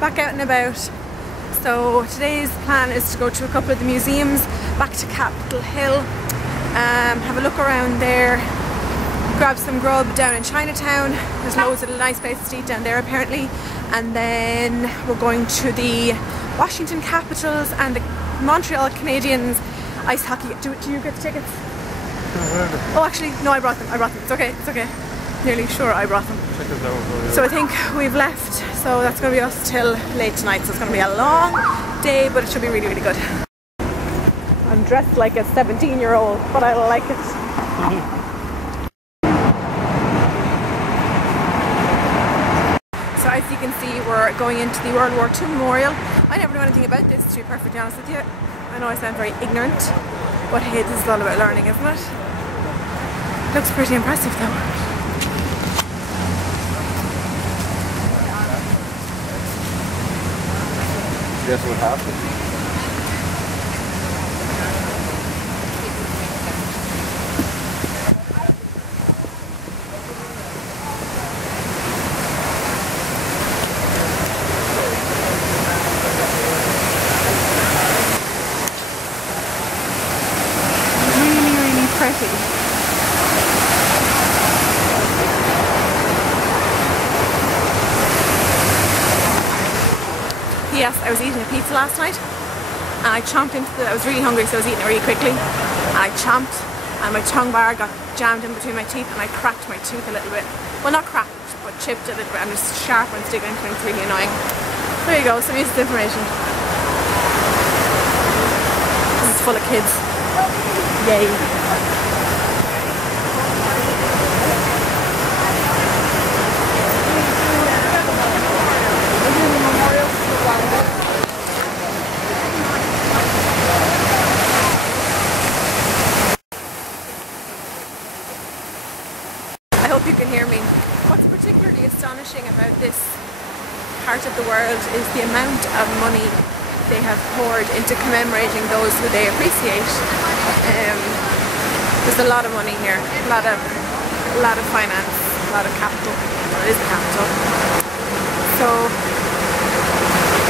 back out and about. So today's plan is to go to a couple of the museums, back to Capitol Hill, have a look around there, grab some grub down in Chinatown. There's loads of nice places to eat down there apparently. And then we're going to the Washington Capitals and the Montreal Canadiens ice hockey. Do you get the tickets? Oh, actually, no, I brought them. It's okay, it's okay. Nearly sure I brought them. So I think we've left, so that's going to be us till late tonight. So it's going to be a long day, but it should be really, really good. I'm dressed like a 17-year-old, but I like it. So as you can see, we're going into the World War II Memorial. I never knew anything about this, to be perfectly honest with you. I know I sound very ignorant, but hey, this is all about learning, isn't it? Looks pretty impressive though. Guess what happened? Really, really pretty. Yes, I was eating a pizza last night and I chomped into I was really hungry, so I was eating it really quickly and I chomped and my tongue bar got jammed in between my teeth and I cracked my tooth a little bit. Well, not cracked, but chipped a little bit, and it's sharp when sticking into it. It's really annoying. There you go, some useless information. This is full of kids. Yay. I hope you can hear me. What's particularly astonishing about this part of the world is the amount of money they have poured into commemorating those who they appreciate. There's a lot of money here, a lot of finance, a lot of capital. Well, it is the capital. So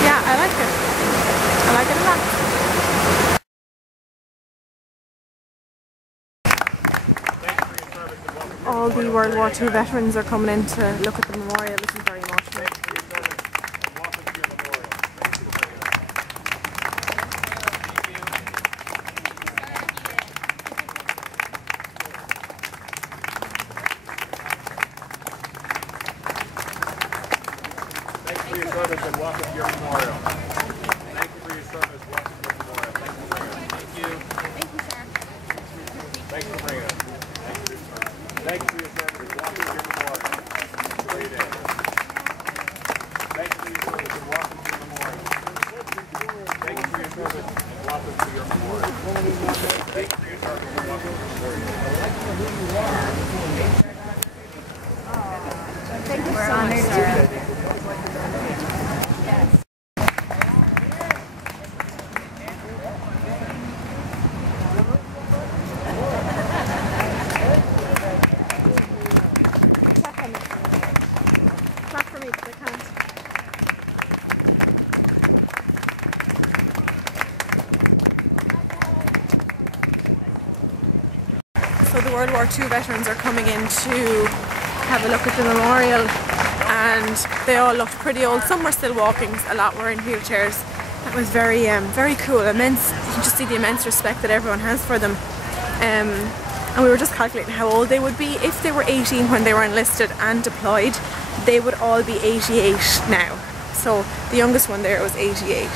yeah, I like it. I like it a lot. All the World War II veterans are coming in to look at the memorial. This is very emotional. Thank you for your service and welcome to your memorial. Thank you for your service. Welcome to your memorial. Thank you. Thank you, sir. Thanks for bringing us. Thank you for your service. Welcome to your memorial. Great day. Thank you for your service and welcome to your memorial. Thank you for your service and welcome to your memorial. Thank you for your service and welcome to your memorial. Thank you so much, Sarah. Yes. So the World War II veterans are coming in to have a look at the memorial, and they all looked pretty old. Some were still walking, a lot were in wheelchairs. That was very cool. Immense. You can just see the immense respect that everyone has for them. And we were just calculating how old they would be. If they were 18 when they were enlisted and deployed, they would all be 88 now. So the youngest one there was 88.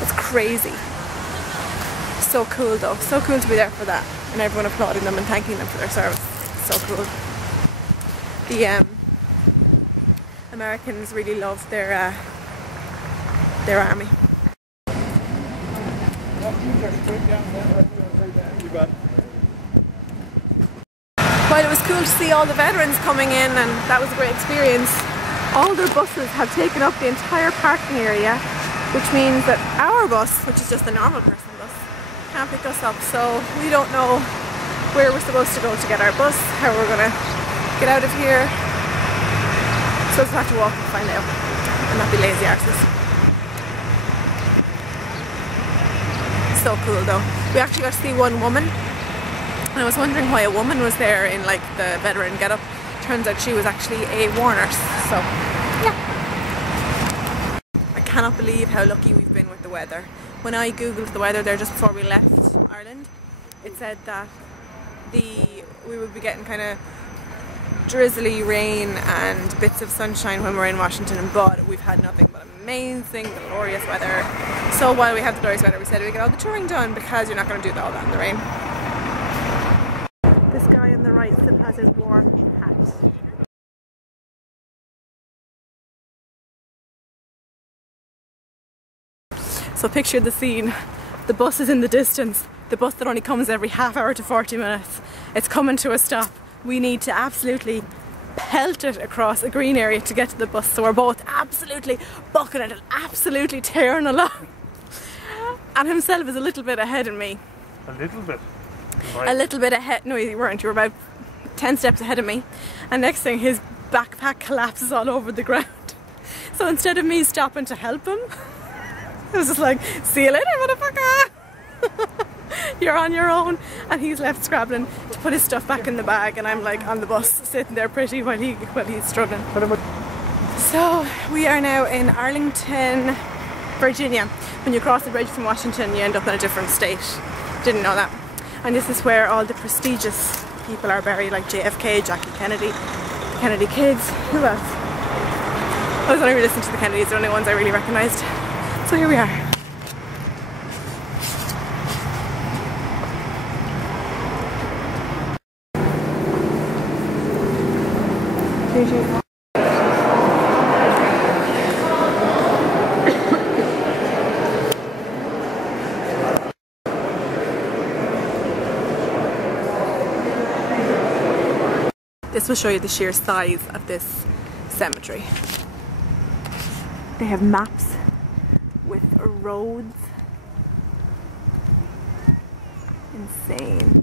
That's crazy. So cool though. So cool to be there for that. And everyone applauding them and thanking them for their service. So cool. The Americans really love their army. While it was cool to see all the veterans coming in, and that was a great experience, all their buses have taken up the entire parking area, which means that our bus, which is just a normal person bus, can't pick us up. So we don't know where we're supposed to go to get our bus, how we're gonna get out of here. So we'll have to walk and find out and not be lazy arses. So cool though. We actually got to see one woman, and I was wondering why a woman was there in like the veteran getup. Turns out she was actually a war nurse. So yeah. I cannot believe how lucky we've been with the weather. When I googled the weather there just before we left Ireland, it said that we would be getting kind of drizzly rain and bits of sunshine when we're in Washington, but we've had nothing but amazing, glorious weather. So while we have the glorious weather, we said we get all the touring done because you're not going to do all that in the rain. This guy on the right still has his war hat. So picture the scene. The bus is in the distance. The bus that only comes every half hour to 40 minutes. It's coming to a stop. We need to absolutely pelt it across a green area to get to the bus. So we're both absolutely bucking it and absolutely tearing along. And himself is a little bit ahead of me. A little bit? Right. A little bit ahead. No, you weren't. You were about 10 steps ahead of me. And next thing, his backpack collapses all over the ground. So instead of me stopping to help him, I was just like, see you later, motherfucker! You're on your own. And he's left scrabbling to put his stuff back in the bag, and I'm like on the bus sitting there pretty while he's struggling. So we are now in Arlington, Virginia. When you cross the bridge from Washington, you end up in a different state. Didn't know that. And this is where all the prestigious people are buried, like JFK, Jackie Kennedy, Kennedy kids. Who else? I was only listening to the Kennedys, the only ones I really recognised. So here we are. This will show you the sheer size of this cemetery. They have maps with roads. Insane.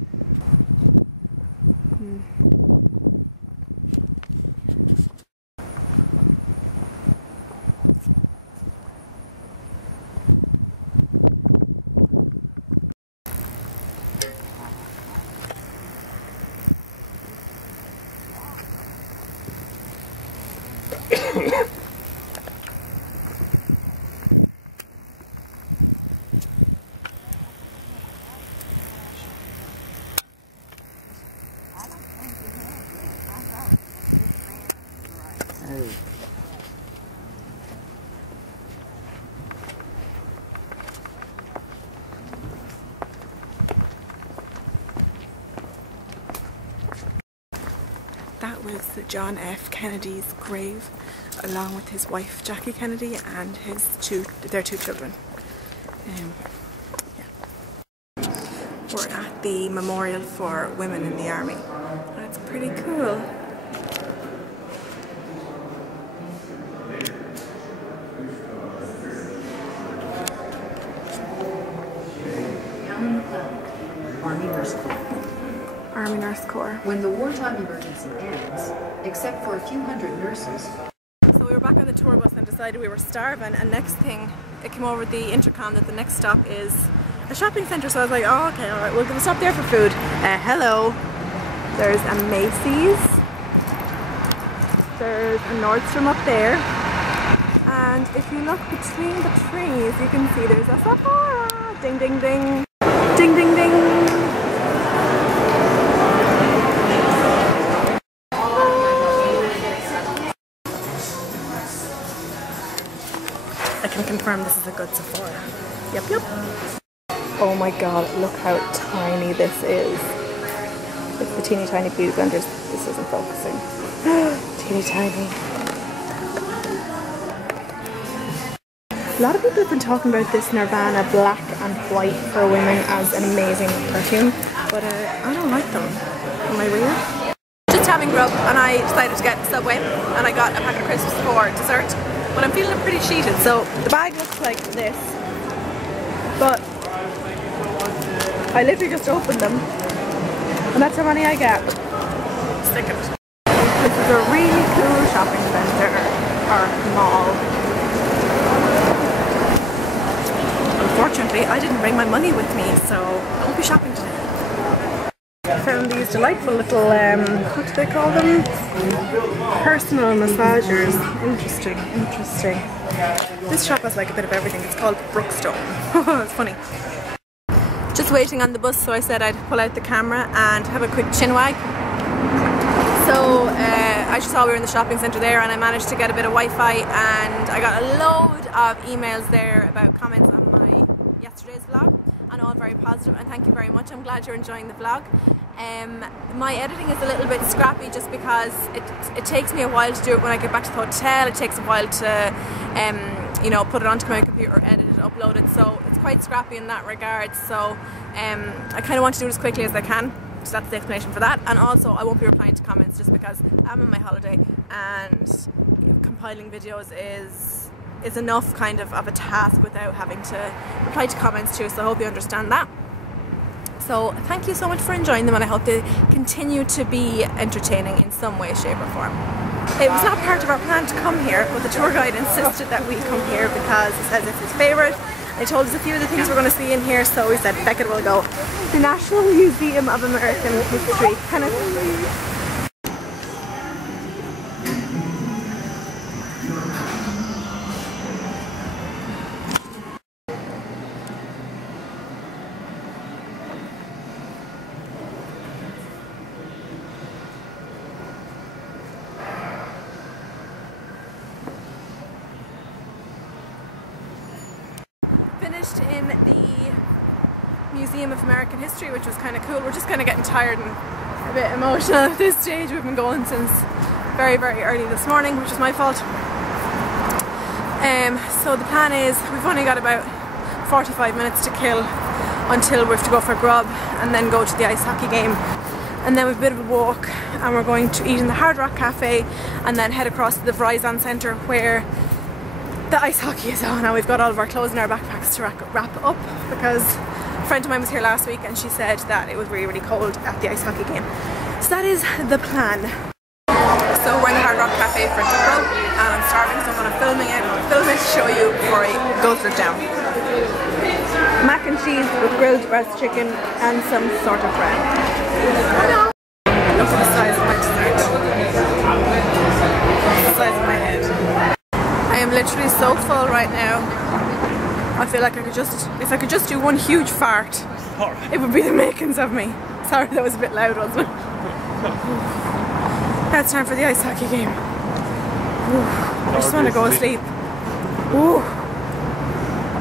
That was John F. Kennedy's grave, along with his wife Jackie Kennedy and their two children. Yeah. We're at the memorial for women in the army. That's pretty cool. Army Nurse Corps. When the wartime emergency ends, except for a few hundred nurses. So we were back on the tour bus and decided we were starving, and next thing it came over the intercom that the next stop is a shopping centre. So I was like, oh okay, alright, we're going to stop there for food. Hello. There's a Macy's. There's a Nordstrom up there. And if you look between the trees, you can see there's a Sephora. Ding ding ding. Ding ding ding. I can confirm this is a good Sephora. Yep, yep. Oh my god, look how tiny this is. It's the teeny tiny beauty blenders. This isn't focusing. Teeny tiny. A lot of people have been talking about this Nirvana black and white for women as an amazing perfume, but I don't like them. Am I weird? Just having grub, and I decided to get Subway, and I got a packet of crisps for dessert. But I'm feeling pretty sheeted, so the bag looks like this, but I literally just opened them, and that's how many I get. Stick it. This is a really cool shopping centre, or mall. Unfortunately, I didn't bring my money with me, so I won't be shopping today. I found these delightful little, what do they call them? Personal massagers. Interesting, interesting. This shop has like a bit of everything. It's called Brookstone. It's funny. Just waiting on the bus, so I said I'd pull out the camera and have a quick chin wag. So as you saw, we were in the shopping centre there, and I managed to get a bit of Wi-Fi, and I got a load of emails there about comments on my yesterday's vlog, and all very positive, and thank you very much. I'm glad you're enjoying the vlog. My editing is a little bit scrappy just because it takes me a while to do it when I get back to the hotel. It takes a while to you know, put it onto my computer, edit it, upload it, so it's quite scrappy in that regard. So I kind of want to do it as quickly as I can. So that's the explanation for that. And also I won't be replying to comments just because I'm on my holiday, and compiling videos is enough kind of a task without having to reply to comments too, so I hope you understand that. So thank you so much for enjoying them, and I hope they continue to be entertaining in some way, shape or form. It was not part of our plan to come here, but the tour guide insisted that we come here because he says it's his favourite. They told us a few of the things we're going to see in here, so we said, "Feck it, we'll go." The National Museum of American History. Kind of finished in the Museum of American History, which was kind of cool. We're just kind of getting tired and a bit emotional at this stage. We've been going since very, very early this morning, which is my fault. So the plan is we've only got about 45 minutes to kill until we have to go for grub and then go to the ice hockey game. And then we've a bit of a walk, and we're going to eat in the Hard Rock Cafe and then head across to the Verizon Centre where the ice hockey is on. Now we've got all of our clothes in our backpacks to wrap up because a friend of mine was here last week and she said that it was really, really cold at the ice hockey game. So that is the plan. So we're in the Hard Rock Cafe for dinner, and I'm starving, so I'm going to film it to show you before I go through it down. Mac and cheese with grilled breast chicken and some sort of bread. Look at the size of my dessert. The size of my head. I am literally so full right now. I feel like if I could just do one huge fart, it would be the makings of me. Sorry, that was a bit loud, wasn't it? Now it's time for the ice hockey game. I just want to go to sleep.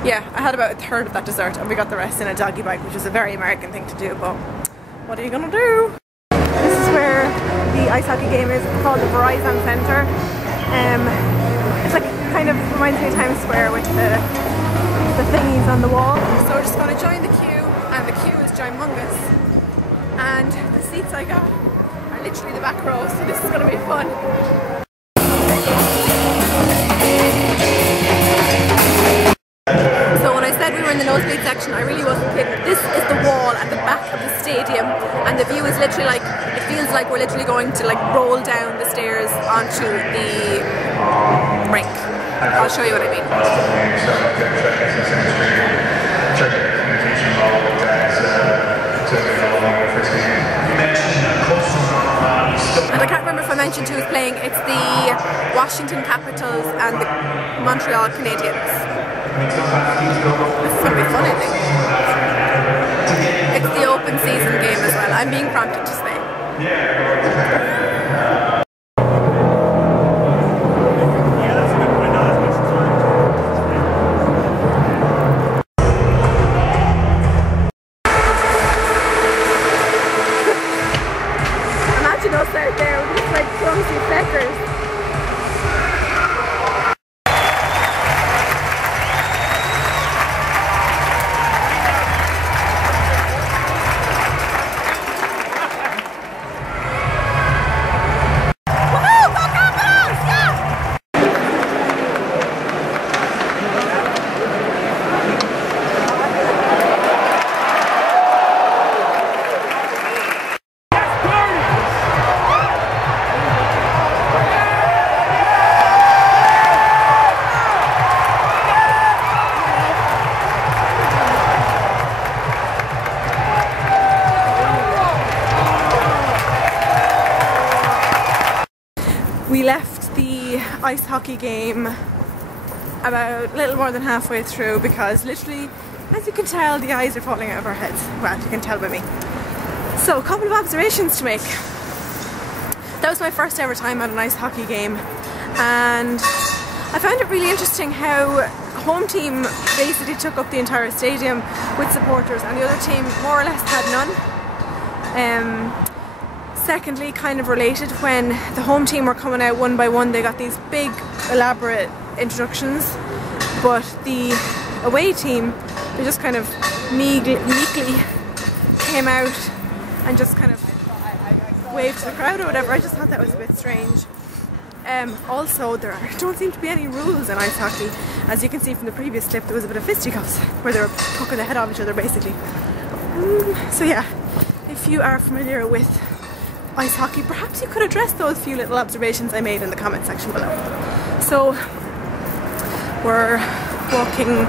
Yeah, I had about a third of that dessert, and we got the rest in a doggy bag, which is a very American thing to do, but what are you gonna do? This is where the ice hockey game is. It's called the Verizon Centre. It's like kind of reminds me of Times Square with the thingies on the wall. So we're just going to join the queue, and the queue is humongous. And the seats I got are literally the back row, so this is going to be fun. So when I said we were in the nosebleed section, I really wasn't kidding. This is the wall at the back of the stadium, and the view is literally like, it feels like we're literally going to like roll down the stairs onto the rink. I'll show you what I mean. And I can't remember if I mentioned who was playing. It's the Washington Capitals and the Montreal Canadiens. This is going to be fun, I think. It's the open season game as well. I'm being prompted to stay. Imagine us out there with just like clumsy feckers. We left the ice hockey game about a little more than halfway through because literally, as you can tell, the eyes are falling out of our heads. Well, you can tell by me. So a couple of observations to make. That was my first ever time at an ice hockey game, and I found it really interesting how home team basically took up the entire stadium with supporters and the other team more or less had none. Secondly, kind of related, when the home team were coming out one by one, they got these big elaborate introductions, but the away team, they just kind of meekly came out and just kind of waved to the crowd or whatever. I just thought that was a bit strange. Also, there don't seem to be any rules in ice hockey. As you can see from the previous clip, there was a bit of fisticuffs where they were poking the head off each other basically. So yeah, if you are familiar with ice hockey, perhaps you could address those few little observations I made in the comment section below. So we're walking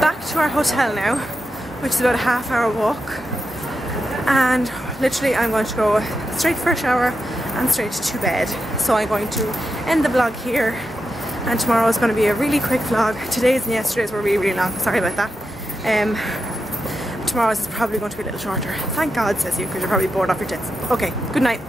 back to our hotel now, which is about a half-hour walk, and literally I'm going to go straight for a shower and straight to bed. So I'm going to end the vlog here, and tomorrow is going to be a really quick vlog. Today's and yesterday's were really long, sorry about that. Tomorrow's is probably going to be a little shorter. Thank God, says you, because you're probably bored off your tits. Okay, good night.